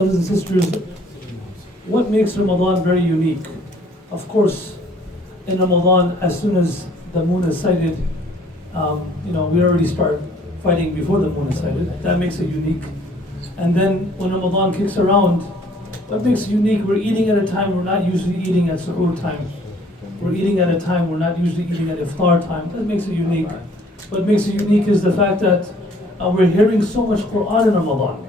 Brothers and sisters, what makes Ramadan very unique? Of course, in Ramadan, as soon as the moon is sighted, we already start fighting before the moon is sighted. That makes it unique. And then when Ramadan kicks around, what makes it unique? We're eating at a time we're not usually eating at suhoor time. We're eating at a time we're not usually eating at iftar time. That makes it unique. What makes it unique is the fact that we're hearing so much Quran in Ramadan.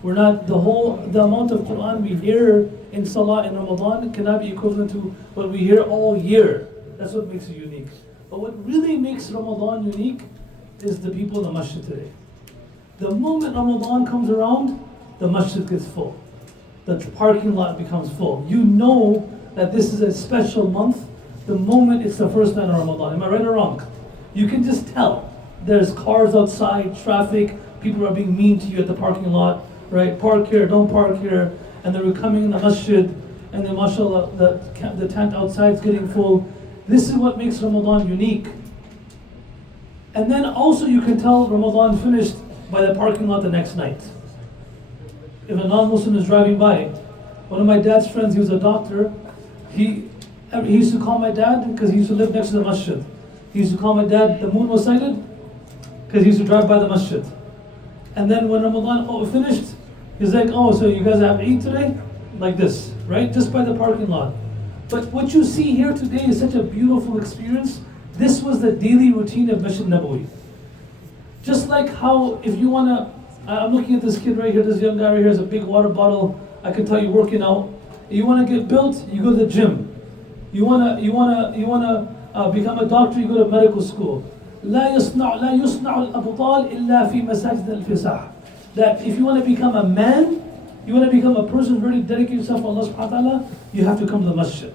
We're not, the amount of Quran we hear in Salah in Ramadan cannot be equivalent to what we hear all year. That's what makes it unique. But what really makes Ramadan unique is the people in the Masjid today. The moment Ramadan comes around, the Masjid gets full. The parking lot becomes full. You know that this is a special month the moment it's the first night of Ramadan. Am I right or wrong? You can just tell. There's cars outside, traffic, people are being mean to you at the parking lot. Right, park here, don't park here, and then we're coming in the masjid, and then mashallah, the tent outside is getting full. This is what makes Ramadan unique. And then also you can tell Ramadan finished by the parking lot the next night. If a non-Muslim is driving by, one of my dad's friends, he was a doctor, he used to call my dad because he used to live next to the masjid. He used to call my dad, the moon was sighted, because he used to drive by the masjid. And then when Ramadan finished, he's like, so you guys have Eid today? Like this, right? Just by the parking lot. But what you see here today is such a beautiful experience. This was the daily routine of Masjid Nabawi. Just like how, if you want to, I'm looking at this kid right here, this young guy right here has a big water bottle. I can tell you working out. You want to get built, you go to the gym. You want to become a doctor, you go to medical school. لا يصنع الأبطال إلا في مساجد الفساح. That if you want to become a man, you want to become a person ready to dedicate yourself to Allah subhanahu wa ta'ala, you have to come to the masjid.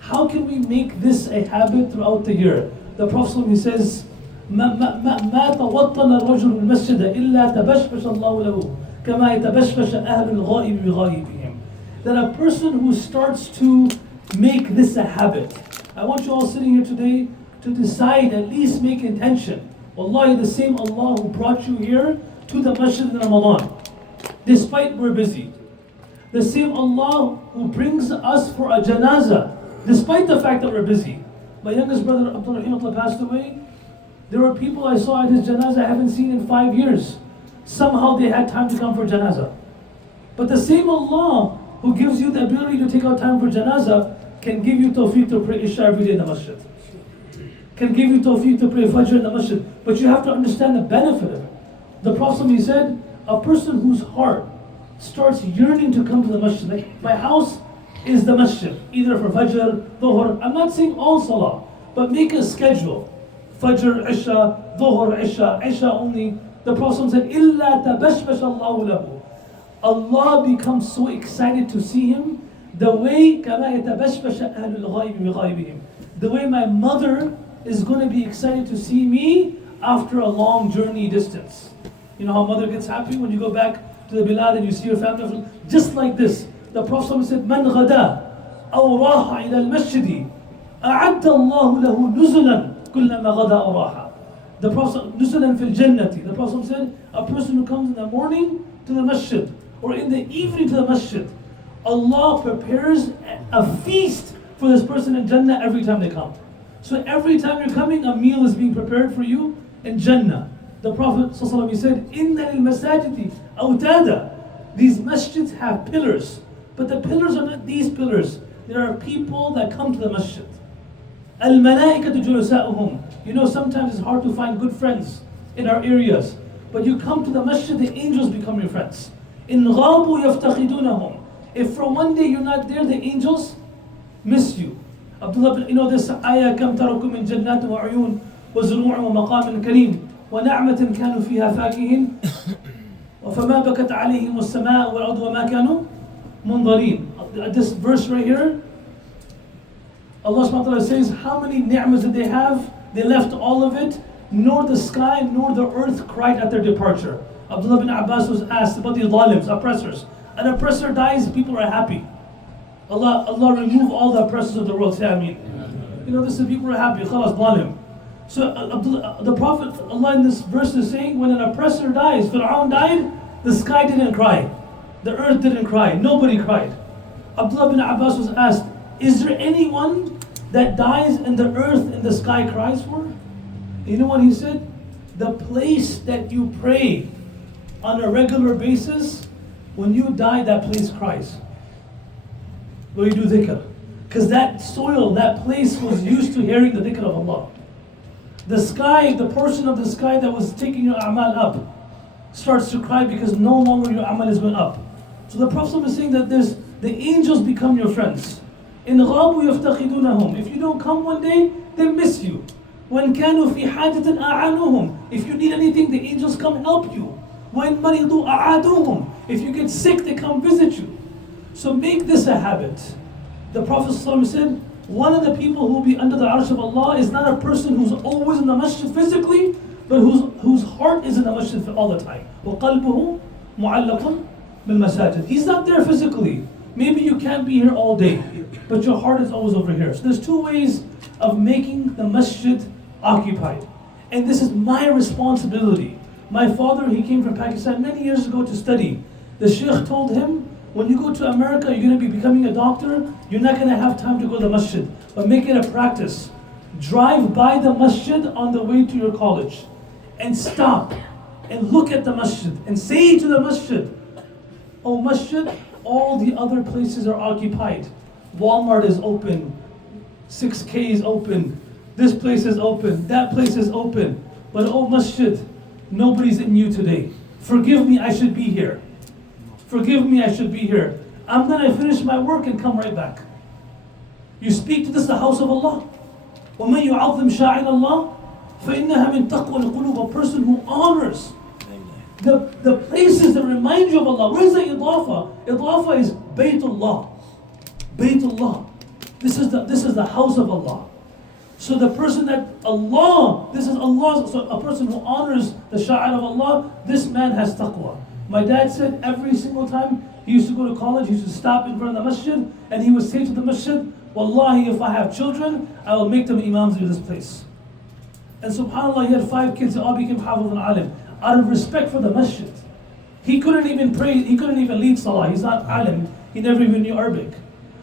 How can we make this a habit throughout the year? The Prophet he says, ما توطن الرجل المسجد إلا تبشبش الله له كما يتبشبش أهل الغائب بغائبهم. That a person who starts to make this a habit. I want you all sitting here today to decide, at least make intention. Wallahi, the same Allah who brought you here to the masjid in Ramadan, despite we're busy. The same Allah who brings us for a janazah, despite the fact that we're busy. My youngest brother Abdul Rahim passed away. There were people I saw at his janazah I haven't seen in 5 years. Somehow they had time to come for janazah. But the same Allah who gives you the ability to take out time for janazah can give you tawfiq to pray Isha every day in the masjid. Can give you tawfiq to pray Fajr in the masjid. But you have to understand the benefit of it. The Prophet he said, a person whose heart starts yearning to come to the masjid. Like my house is the masjid, either for Fajr, Dhuhr. I'm not saying all Salah, but make a schedule. Fajr, Isha, Dhuhr, Isha only. The Prophet said, إِلَّا تَبَشْبَشَ اللَّهُ لَهُ. Allah becomes so excited to see him the way كَمَا يَتَبَشْبَشَ أَهْلُ الْغَائِبِ بِغَائِبِهِمْ. The way my mother is going to be excited to see me after a long journey distance. You know how mother gets happy when you go back to the bilad and you see your family? Just like this. The Prophet said, من غدا أو راح إلى المسجد أعد الله له نزلا كلما غدا أو راح. The Prophet, نزلا في الجنة. The Prophet said, a person who comes in the morning to the masjid or in the evening to the masjid, Allah prepares a feast for this person in Jannah every time they come. So every time you're coming, a meal is being prepared for you in Jannah. The Prophet ﷺ said, إِنَّ لِلْمَسَاجِدِ أَوْتَادًا. These masjids have pillars. But the pillars are not these pillars. There are people that come to the masjid. الْمَلَائِكَةُ جُلُسَاؤُهُمْ. You know, sometimes it's hard to find good friends in our areas. But you come to the masjid, the angels become your friends. إِنْ غَابُوا يَفْتَخِدُونَهُم. If for one day you're not there, the angels miss you. Abdullah, you know this ayah, كم تركوا من جنات وعيون وزروع ومقام كريم ونعمة كانوا فيها فاكهين وفما بكت عليهم السماء والأرض وما كانوا منظرين. This verse right here, Allah subhanahu wa ta'ala says, how many ni'mas did they have? They left all of it, nor the sky nor the earth cried at their departure. Abdullah bin Abbas was asked about the zalims, oppressors. An oppressor dies, people are happy. Allah remove all the oppressors of the world. Say Ameen. You know, this is people are happy. Khalas, zalim. So the Prophet, Allah in this verse is saying, when an oppressor dies, Fir'aun died, the sky didn't cry. The earth didn't cry. Nobody cried. Abdullah bin Abbas was asked, is there anyone that dies and the earth and the sky cries for? You know what he said? The place that you pray on a regular basis, when you die, that place cries. Where you do dhikr. Because that soil, that place was used to hearing the dhikr of Allah. The sky, the portion of the sky that was taking your a'mal up, starts to cry because no longer your amal is going up. So the Prophet is saying that the angels become your friends. In ghabu yaftakhidunahum. If you don't come one day, they miss you. When kanu fi hajatin a'anuhum. If you need anything, the angels come help you. When maridu a'aduhum. If you get sick, they come visit you. So make this a habit. The Prophet ﷺ said, one of the people who will be under the arsh of Allah is not a person who's always in the masjid physically, but whose heart is in the masjid all the time. وَقَلْبُهُ مُعَلَّقٌ بِالْمَسَاجِدِ. He's not there physically. Maybe you can't be here all day, but your heart is always over here. So there's two ways of making the masjid occupied. And this is my responsibility. My father, he came from Pakistan many years ago to study. The sheikh told him, when you go to America, you're going to be becoming a doctor, you're not going to have time to go to the masjid. But make it a practice. Drive by the masjid on the way to your college. And stop and look at the masjid and say to the masjid, oh masjid, all the other places are occupied. Walmart is open, 6K is open, this place is open, that place is open. But oh masjid, nobody's in you today. Forgive me, I should be here. Forgive me, I should be here. I'm going to finish my work and come right back. You speak to this, the house of Allah. وَمَنْ يُعَظِّمْ شَاعِرَ اللَّهِ فَإِنَّهَا مِنْ تَقْوَى الْقُلُوبِ. A person who honors the places that remind you of Allah. Where is the idafa? Idafa is Baytullah. Baytullah. This is the house of Allah. So the person that Allah, this is Allah, so a person who honors the sha'ir of Allah, this man has taqwa. My dad said every single time he used to go to college, he used to stop in front of the masjid, and he would say to the masjid, Wallahi, if I have children, I will make them imams in this place. And subhanAllah, he had 5 kids, they all became hafiz and alim, out of respect for the masjid. He couldn't even pray, he couldn't even lead salah, he's not alim, he never even knew Arabic.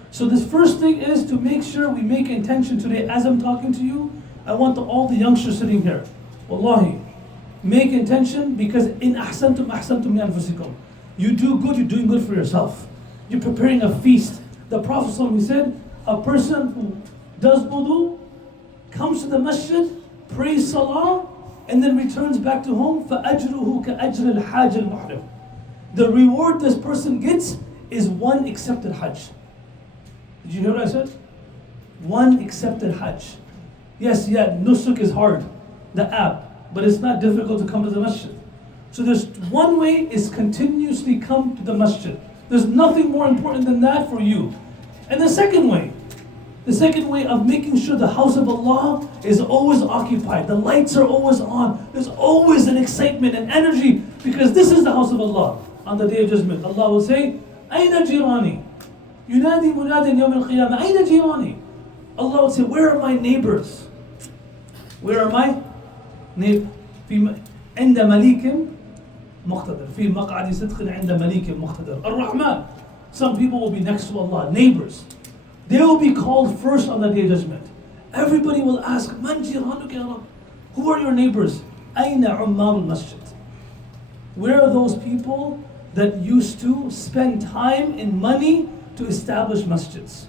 So this first thing is to make sure we make intention today, as I'm talking to you, I want all the youngsters sitting here, Wallahi, make intention, because in ahsantum ahsantum li anfusikum. You do good, you're doing good for yourself. You're preparing a feast. The Prophet ﷺ said, a person who does wudu, comes to the masjid, prays salah, and then returns back to home, فَأَجْرُهُ كَأَجْرِ الْحَاجِ الْمُحْرِمِ. The reward this person gets is one accepted hajj. Did you hear what I said? One accepted hajj. Yes, nusuk is hard, the app. But it's not difficult to come to the masjid. So there's one way is continuously come to the masjid. There's nothing more important than that for you. And the second way of making sure the house of Allah is always occupied. The lights are always on. There's always an excitement and energy, because this is the house of Allah. On the Day of Judgment, Allah will say, Aina jirani? Yunadi munadin yawm al-qiyamah. Aina jirani? Allah will say, where are my neighbors? Where are my في عند مليك مقتدر في مقعد صدق عند مليك مقتدر الرحمن. Some people will be next to Allah, neighbors. They will be called first on the Day of Judgment. Everybody will ask, Man jiranuka ya Rabb? Who are your neighbors? أين عمار المسجد? Where are those people that used to spend time and money to establish masjids?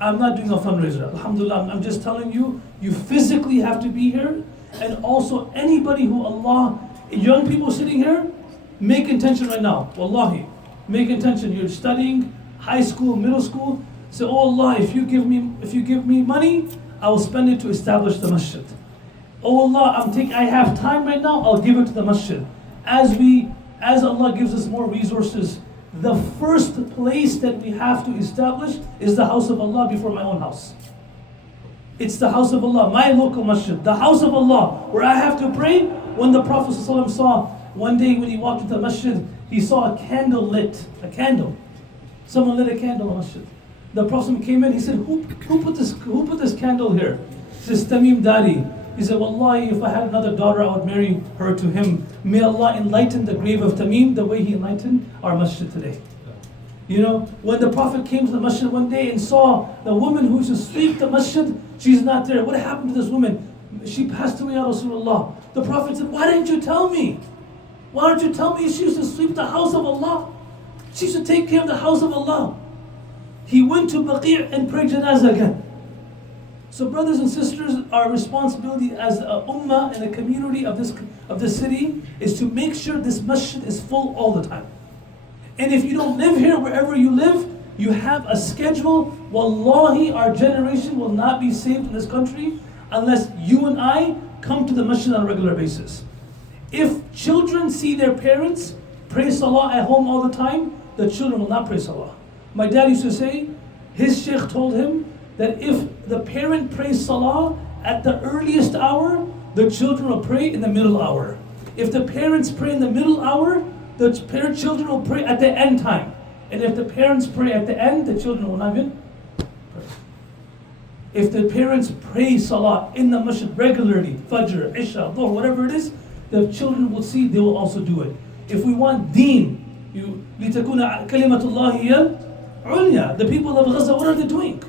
I'm not doing a fundraiser, alhamdulillah. I'm just telling you, you physically have to be here. And also anybody who Allah, young people sitting here, make intention right now. Wallahi, make intention. You're studying high school, middle school. Say, oh Allah, if you give me money, I will spend it to establish the masjid. Oh Allah, I have time right now, I'll give it to the masjid. As Allah gives us more resources, the first place that we have to establish is the house of Allah before my own house. It's the house of Allah, my local masjid, the house of Allah, where I have to pray. When the Prophet ﷺ saw, one day when he walked into the masjid, he saw a candle lit, a candle. Someone lit a candle in the masjid. The Prophet came in, he said, who put this candle here? He says, Tamim Dari. He said, Wallahi, if I had another daughter, I would marry her to him. May Allah enlighten the grave of Tamim the way He enlightened our masjid today. You know, when the Prophet came to the masjid one day and saw the woman who used to sweep the masjid, she's not there. What happened to this woman? She passed away, Ya Rasulullah. The Prophet said, why didn't you tell me? Why don't you tell me she used to sweep the house of Allah? She used to take care of the house of Allah. He went to Baqi' and prayed janazah again. So brothers and sisters, our responsibility as a ummah and a community of this city is to make sure this masjid is full all the time. And if you don't live here, wherever you live, you have a schedule. Wallahi, our generation will not be saved in this country unless you and I come to the masjid on a regular basis. If children see their parents pray salah at home all the time, the children will not pray salah. My dad used to say, his sheikh told him that if the parent prays salah at the earliest hour, the children will pray in the middle hour. If the parents pray in the middle hour, the children will pray at the end time. And if the parents pray at the end, the children will not even pray. If the parents pray salah in the masjid regularly, fajr, isha, dhuhr, whatever it is, the children will see, they will also do it. If we want deen, لِتَكُونَ كَلِمَةُ اللَّهِ الْعُلْيَا. The people of Gaza, what are they doing?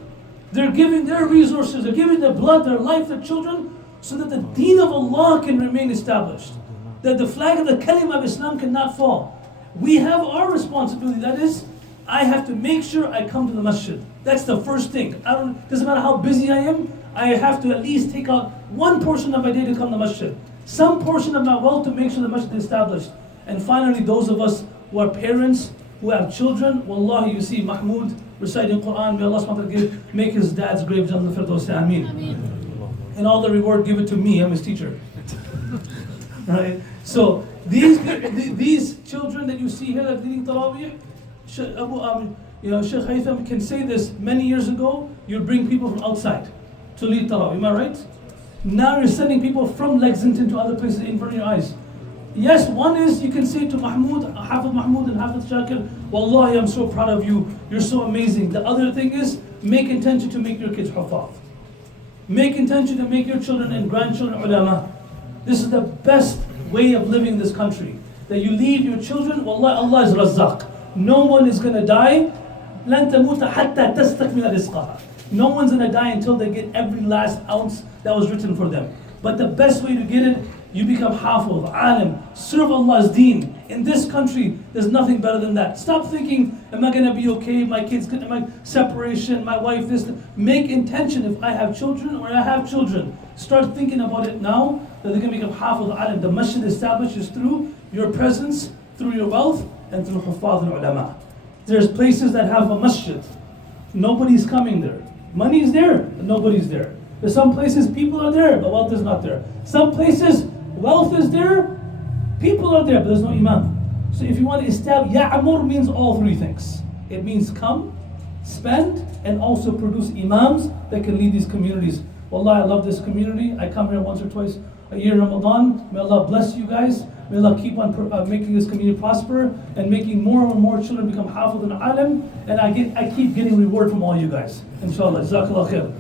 They're giving their resources, they're giving their blood, their life, their children, so that the deen of Allah can remain established. That the flag of the kalima of Islam cannot fall. We have our responsibility, that is, I have to make sure I come to the masjid. That's the first thing. Doesn't matter how busy I am, I have to at least take out one portion of my day to come to the masjid. Some portion of my wealth to make sure the masjid is established. And finally, those of us who are parents, who have children, wallahi, you see Mahmoud reciting Quran, may Allah subhanahu wa ta'ala make his dad's grave Jannah al-Firdaus, Ameen. And all the reward, give it to me, I'm his teacher. Right? So these children that you see here that are leading Taraweeh, Sheikh Haytham can say this. Many years ago, you'd bring people from outside to lead Taraweeh, am I right? Now you're sending people from Lexington to other places in front of your eyes. Yes, one is you can say to Mahmoud, Hafiz Mahmoud and Hafiz Shakir, Wallahi, I'm so proud of you. You're so amazing. The other thing is, make intention to make your kids hufaz. Make intention to make your children and grandchildren ulama. This is the best way of living in this country. That you leave your children, Wallahi, Allah is Razzaq. No one is going to die. لَن تَمُوتَ حَتَّى تَسْتَكْمِلَ رِزْقَهَا. No one's going to die until they get every last ounce that was written for them. But the best way to get it, you become hafiz, alim, serve Allah's deen. In this country, there's nothing better than that. Stop thinking, am I going to be okay? My kids, my separation, my wife, this. Make intention if I have children or I have children. Start thinking about it now that they're going to become hafiz, alim. The masjid establishes through your presence, through your wealth, and through hufaz and ulama. There's places that have a masjid. Nobody's coming there. Money is there, but nobody's there. There's some places people are there, but wealth is not there. Some places wealth is there, people are there, but there's no imam. So if you want to establish, Ya'mur means all three things. It means come, spend, and also produce imams that can lead these communities. Wallah, I love this community. I come here once or twice a year in Ramadan. May Allah bless you guys. May Allah keep on making this community prosper and making more and more children become hafiz and alim. And I keep getting reward from all you guys. Inshallah. Jazakallah khair.